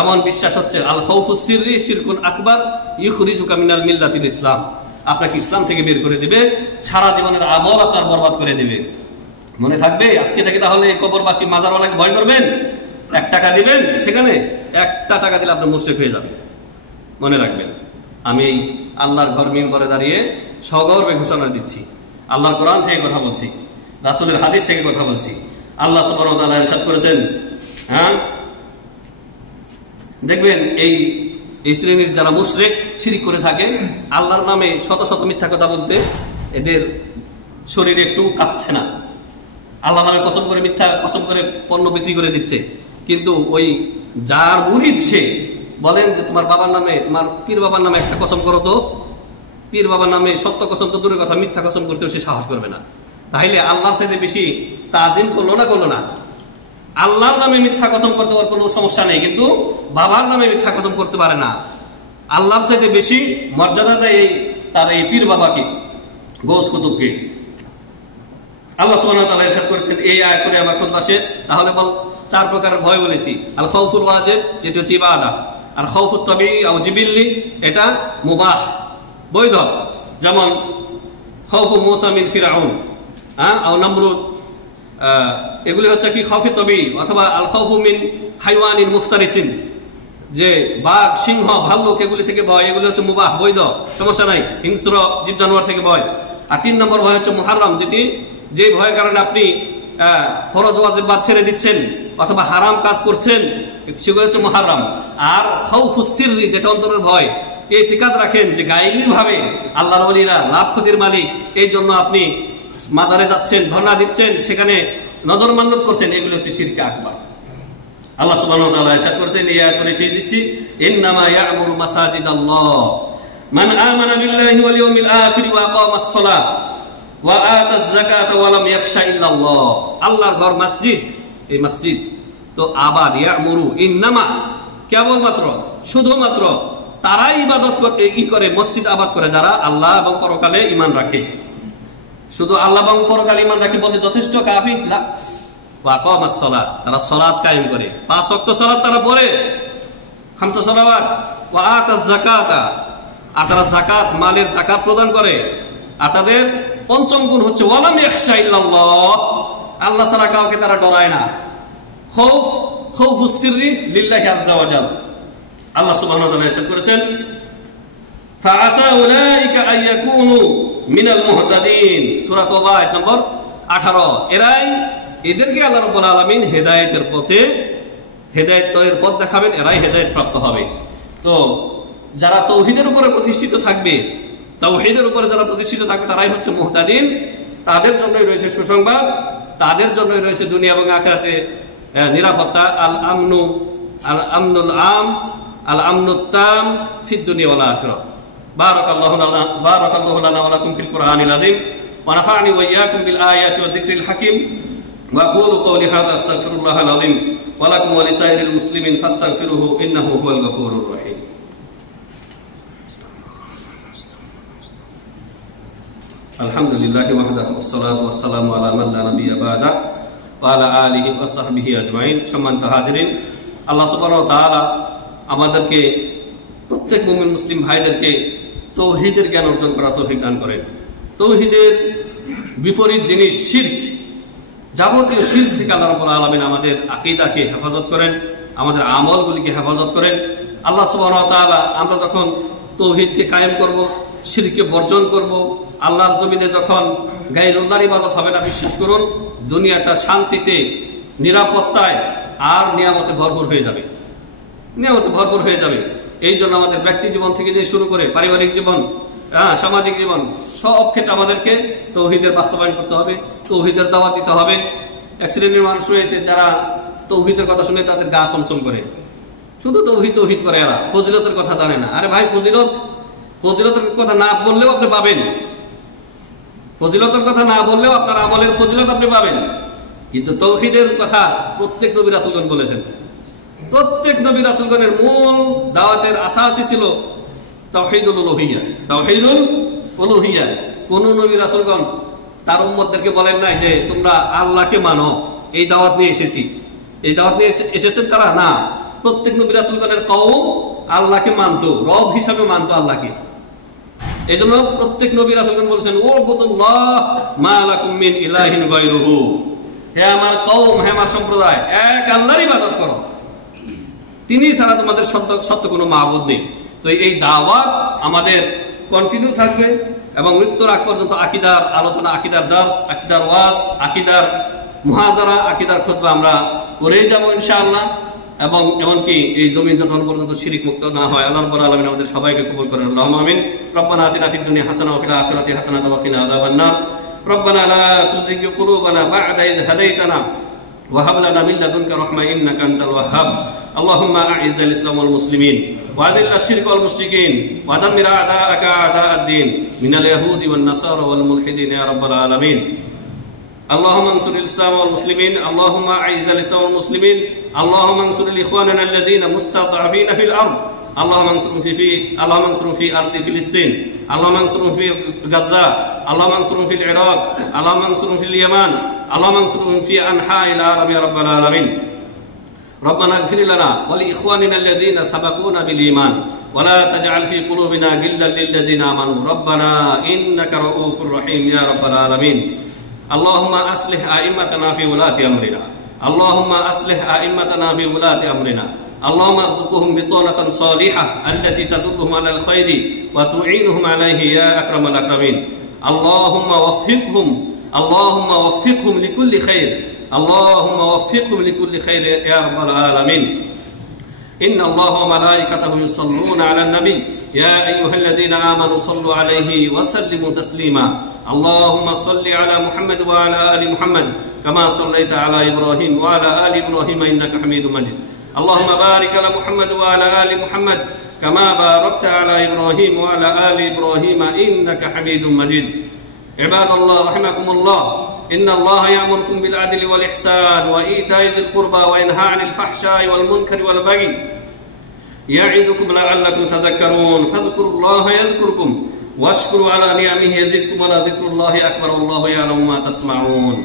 এমন বিশ্বাস হচ্ছে আল খাউফুস সিররি শিরকুন আকবার ইখরিজুকা মিনাল মিল্লাতিল ইসলাম। আপনাকে ইসলাম থেকে বের করে দিবে, সারা জীবনের আমল আপনার বরবাদ করে দিবে। মনে থাকবে আজকে থেকে, তাহলে কবরবাসী মাজারওয়ালাকে ভয় করবেন, 1 টাকা দিবেন, সেখানে 1টা টাকা দিলে আপনি মুশরিক হয়ে যাবেন। মনে রাখবেন, আমি আল্লাহর ঘর মিম্বরে দাঁড়িয়ে সগর্বে ঘোষণা দিচ্ছি, আল্লাহর কোরআন থেকে কথা বলছি, রাসূলের হাদিস থেকে কথা বলছি। আল্লাহ সুবহানাহু ওয়া তাআলা ইরশাদ করেছেন, হ্যাঁ, দেখবেন এই শ্রেণীর যারা মুশরিক শিরক করে থাকে, আল্লাহর নামে শত শত মিথ্যা কথা বলতে এদের শরীরে একটু কাঁপছে না। আল্লাহর নামে কসম করে মিথ্যা কসম করে পণ্য বিক্রি করে দিচ্ছে, কিন্তু ওই যার মুরিদ সে বলেন যে তোমার বাবার নামে, তোমার পীর বাবার নামে একটা কসম করো তো, পীর বাবার নামে সত্য কসম তো দূরের কথা, মিথ্যা কসম করতেও সে সাহস করবে না। তাইলে আল্লাহর চাইতে বেশি তাজিম করলো না? আল্লাহর নামে মিথ্যা কসম করতে পারার কোনো সমস্যা নেই, কিন্তু বাবার নামে মিথ্যা কসম করতে পারে না। আল্লাহর চাইতে বেশি মর্যাদা দেয় তার এই পীর বাবাকে, গৌস কুতুবকে। আল্লাহ সুবহানাহু ওয়া তাআলা ইরশাদ করেছেন, এই আয়াত করে আমার খুতবা শেষ। তাহলে বল, 4 প্রকারের ভয় বলেছি। আল খাউফুল ওয়াজিব, যেটা হচ্ছে ইবাদত। আর খাউফুত তাবিঈ আও জিবিল্লি, এটা মুবাহ, বৈধ। যেমন খাউফু মূসা মিন ফিরআউন, আও নমরুদ, এগুলি হচ্ছে কি খাউফুত তাবিঈ। অথবা আল খাউফু মিন হাইওয়ানিন মুফতারিসিন, যে বাঘ, সিংহ, ভাল্লুক এগুলি থেকে ভয়, এগুলি হচ্ছে মুবাহ, বৈধ, সমস্যা নাই, হিংস্র জীব জানোয়ার থেকে ভয়। আর 3 নম্বর ভয় হচ্ছে মুহাররম, যেটি যে ভয়ের কারণে আপনি ফরজ ওয়াজিব বাদ ছেড়ে দিচ্ছেন অথবা হারাম কাজ করছেন, সেগুলো হচ্ছে মুহাররম। আর খাউফুস সিররি, যেটা অন্তরের ভয়, এই টিকাত রাখেন যে গায়েবী ভাবে আল্লাহর ওলিরা লাভ ক্ষতির মালিক, এই জন্য আপনি মাজারে যাচ্ছেন, ধর্ণা দিচ্ছেন, সেখানে নজর মান্নত করছেন, এগুলো হচ্ছে শিরকে আকবার। আল্লাহ সুবহানাহু ওয়া তাআলা ইরশাদ করেছেন, এই আয়াত করে শেষ দিচ্ছি, ইন্নামা ইয়া'মুরু মাসাজিদাল্লাহ মান আমানা বিল্লাহি ওয়াল ইয়াউমিল আখির ওয়া আকামাস সালাহ ওয়া আতাজ যাকাতা ওয়া লাম ইয়াখশা ইল্লাল্লাহ। আল্লাহর ঘর মসজিদ, এই মসজিদ তো আবাদ, ইয়া'মুরু, ইন্নামা কেবলমাত্র, শুধুমাত্র তারাই ইবাদত করে, মসজিদ আবাদ করে যারা আল্লাহ এবং পরকালে ঈমান রাখে। শুধু আল্লাহ এবং পরকালে ঈমান রাখে বলে যথেষ্ট? কাফি না। ওয়া আকামাস সালাহ, তারা সালাত কায়েম করে, 5 ওয়াক্ত সালাত তারা পড়ে, 5 সালাওয়াত। ওয়া আতাজ যাকাতা, আর তারা যাকাত, মালের যাকাত প্রদান করে। আর তাদের 5ম গুণ হচ্ছে ওয়া লাম ইয়াখশা ইল্লাল্লাহ, আল্লাহ ছাড়া কাউকে তারা ডরায় না। খাউফ, খাউফুস সিররি লিল্লাহি আযজা ওয়া জাল। আল্লাহ সুবহানাহু ওয়া তাআলা ইরশাদ করেছেন, ফাআসা উলাইকা আইয়াকুনু মিনাল মুহতাদিন, সূরা তাওবা আয়াত নম্বর 18। এদেরকে আল্লাহ রাব্বুল আলামিন হেদায়েতের পথে, হেদায়েতের পথ দেখাবেন, এরাই হেদায়েত প্রাপ্ত হবে। তো যারা তাওহীদের উপরে প্রতিষ্ঠিত থাকবে, তাওহীদের উপরে যারা প্রতিষ্ঠিত থাকবে, তারাই হচ্ছে মুহতাদিন। তাদের জন্যই রয়েছে সুসংবাদ, তাদের জন্যই রয়েছে দুনিয়া এবং আখিরাতে নিরাপত্তা। আল আমনু, আল আমনুল আম, আল আমনুত তাম ফিদ দুনিয়া ওয়াল আখিরাহ। বারাকাল্লাহু লানা ওয়া লাকুম ফিল কুরআনিল আযীম ওয়া নাফা'নি ওয়া ইয়্যাকুম বিল আয়াতি ওয়ায যিকরিল হাকীম ওয়া aqulu qawli hadha astaghfirullahal আযীম ওয়া লাকুম ওয়া লিসাইরিল মুসলিমিন ফাস্তাগফিরুহু ইন্নাহু হুয়াল গফুরুর রহিম। আলহামদুলিল্লাহি ওয়াহদাহু ওয়াসসালাতু ওয়াসসালামু আলা মান লা নাবিয়্যা বা'দা ওয়া আলা আলিহি ওয়া সাহবিহি আজমাইন। সম্মানিত হাজিরিন, আল্লাহ সুবহানাহু ওয়া তাআলা আমাদেরকে, প্রত্যেক মুমিন মুসলিম ভাইদেরকে তাওহীদের জ্ঞান অর্জন করা তৌফিক দান করেন। তাওহীদের বিপরীত জিনিস শিরক, যাবতীয় শিরক থেকে আল্লাহ রাব্বুল আলামিন আমাদের আকীদাকে হেফাজত করেন, আমাদের আমলগুলিকে হেফাজত করেন। আল্লাহ সুবহানাহু ওয়া তাআলা, আমরা যখন তাওহীদকে কায়েম করব, শিরককে বর্জন করব, আল্লাহর জমিনে যখন গায়রুল্লাহর ইবাদত হবে না, বিশ্বাস করুন দুনিয়াটা শান্তিতে, নিরাপত্তায় আর নিয়ামতে ভরপুর হয়ে যাবে, নিয়ামতে ভরপুর হয়ে যাবে। এই জন্য আমাদের ব্যক্তি জীবন থেকে নিয়ে শুরু করে পারিবারিক জীবন, সামাজিক জীবন, সব ক্ষেত্রে আমাদেরকে তাওহীদের বাস্তবায়ন করতে হবে, তাওহীদের দাওয়াত দিতে হবে। এক শ্রেণীর মানুষ রয়েছে যারা তাওহীদের কথা শুনে তাদের গা ছমছম করে, শুধু তাওহীদ তাওহীদ করে, এরা ফজিলতের কথা জানে না। আরে ভাই, ফজিলতের কথা না বললেও আপনি পাবেন, ফজিলতের কথা না বললেও আপনার আমলের ফজিলত আপনি পাবেন। কিন্তু তাওহীদের কথা প্রত্যেক নবী রাসূলগণ বলেছেন। প্রত্যেক নবী রাসূলগণের মূল দাওয়াতের আসাসই ছিল তাওহীদুল উলুহিয়্যাহ, তাওহীদুল উলুহিয়্যাহ। কোন নবী রাসূলগণ তার উম্মতদেরকে বলেন নাই যে তোমরা আল্লাহকে মানো, এই দাওয়াত নিয়ে এসেছি, এই দাওয়াত নিয়ে এসেছেন তারা, না। প্রত্যেক নবী রাসূলগণের কওম আল্লাহকে মানতো, রব হিসাবে মানতো আল্লাহকে। এজন্য প্রত্যেক নবী রাসূলগণ বলেছেন, উবুদুল্লাহ মা লাকুম মিন ইলাহিন গায়রুহু, হে আমার কওম, হে আমার সম্প্রদায়, এক আল্লাহর ইবাদত করো, তিনি ছাড়া তোমাদের সত্য কোনো মাবুদ নেই। তো এই দাওয়াত আমাদের কন্টিনিউ থাকবে এবং মৃত্যুর আগ পর্যন্ত আকীদার আলোচনা, আকীদার দার্স, আকীদার ওয়াজ, আকীদার মুহাজারা আকিদার খুতবা আমরা করেই যাব ইনশাআল্লাহ, এবং এমনকি এই জমি যতক্ষণ পর্যন্ত শিরক মুক্ত না হয় আল্লাহ রাব্বুল আলামিন আমাদের সবাইকে কবুল করেন। আল্লাহুম্মা আমিন। রব্বানা আতিনা ফিদ দুনিয়া হাসানাহ ওয়া ফিল আখিরাতি হাসানাহ ওয়া কিনা আযাবান নার। রব্বানা লা তুযিগ কুলুবানা বা'দা ইয হাদাইতানা ওয়া হাব লানা মিন লাদুনকা রাহমা ইন্নাকা আনতাল ওয়াহ্হাব। আল্লাহুম্মা আ'ইজ্জাল ইসলাম ওয়াল মুসলিমিন ওয়া আযিল্লাশ শিরকা ওয়াল মুশরিকিন ওয়া দাম্মির আ'দাআকা আ'দা'আদ-দ্বীন মিনাল ইয়াহুদি ওয়ান নাসারা ওয়াল মুলহিদিন ইয়া রাব্বাল আলামিন। اللهم انصر الاسلام والمسلمين، اللهم اعز الاسلام والمسلمين، اللهم انصر الاخواننا الذين مستضعفين في الارض، اللهم انصرهم في ارض فلسطين، اللهم انصرهم في غزه، اللهم انصرهم في العراق، اللهم انصرهم في اليمن، اللهم انصرهم في انحاء العالم يا رب العالمين. ربنا اغفر لنا ولاخواننا الذين سبقونا بالايمان ولا تجعل في قلوبنا غلا للذين امنوا ربنا انك رؤوف رحيم يا رب العالمين. اللهم أصلح أئمتنا في ولاة أمرنا، اللهم أصلح أئمتنا في ولاة أمرنا، اللهم ارزقهم بطانة صالحة التي تدلهم على الخير وتعينهم عليه يا أكرم الأكرمين. اللهم وفقهم لكل خير، اللهم وفقهم لكل خير يا رب العالمين. إن الله وملائكته يصلون على النبي يا أيها الذين آمنوا صلوا عليه وسلموا تسليما. اللهم صل على محمد وعلى آل محمد كما صليت على إبراهيم وعلى آل إبراهيم إنك حميد مجيد. اللهم بارك على محمد وعلى آل محمد كما باركت على إبراهيم وعلى آل إبراهيم إنك حميد مجيد. عباد الله رحمكم الله، إن الله يأمركم بالعدل والإحسان وإيتاء ذي القربى وينهى عن الفحشاء والمنكر والبغي يعظكم لعلكم تذكرون. فاذكروا الله يذكركم واشكروا على نعمه يزدكم ولذكر الله أكبر والله يعلم ما تصنعون.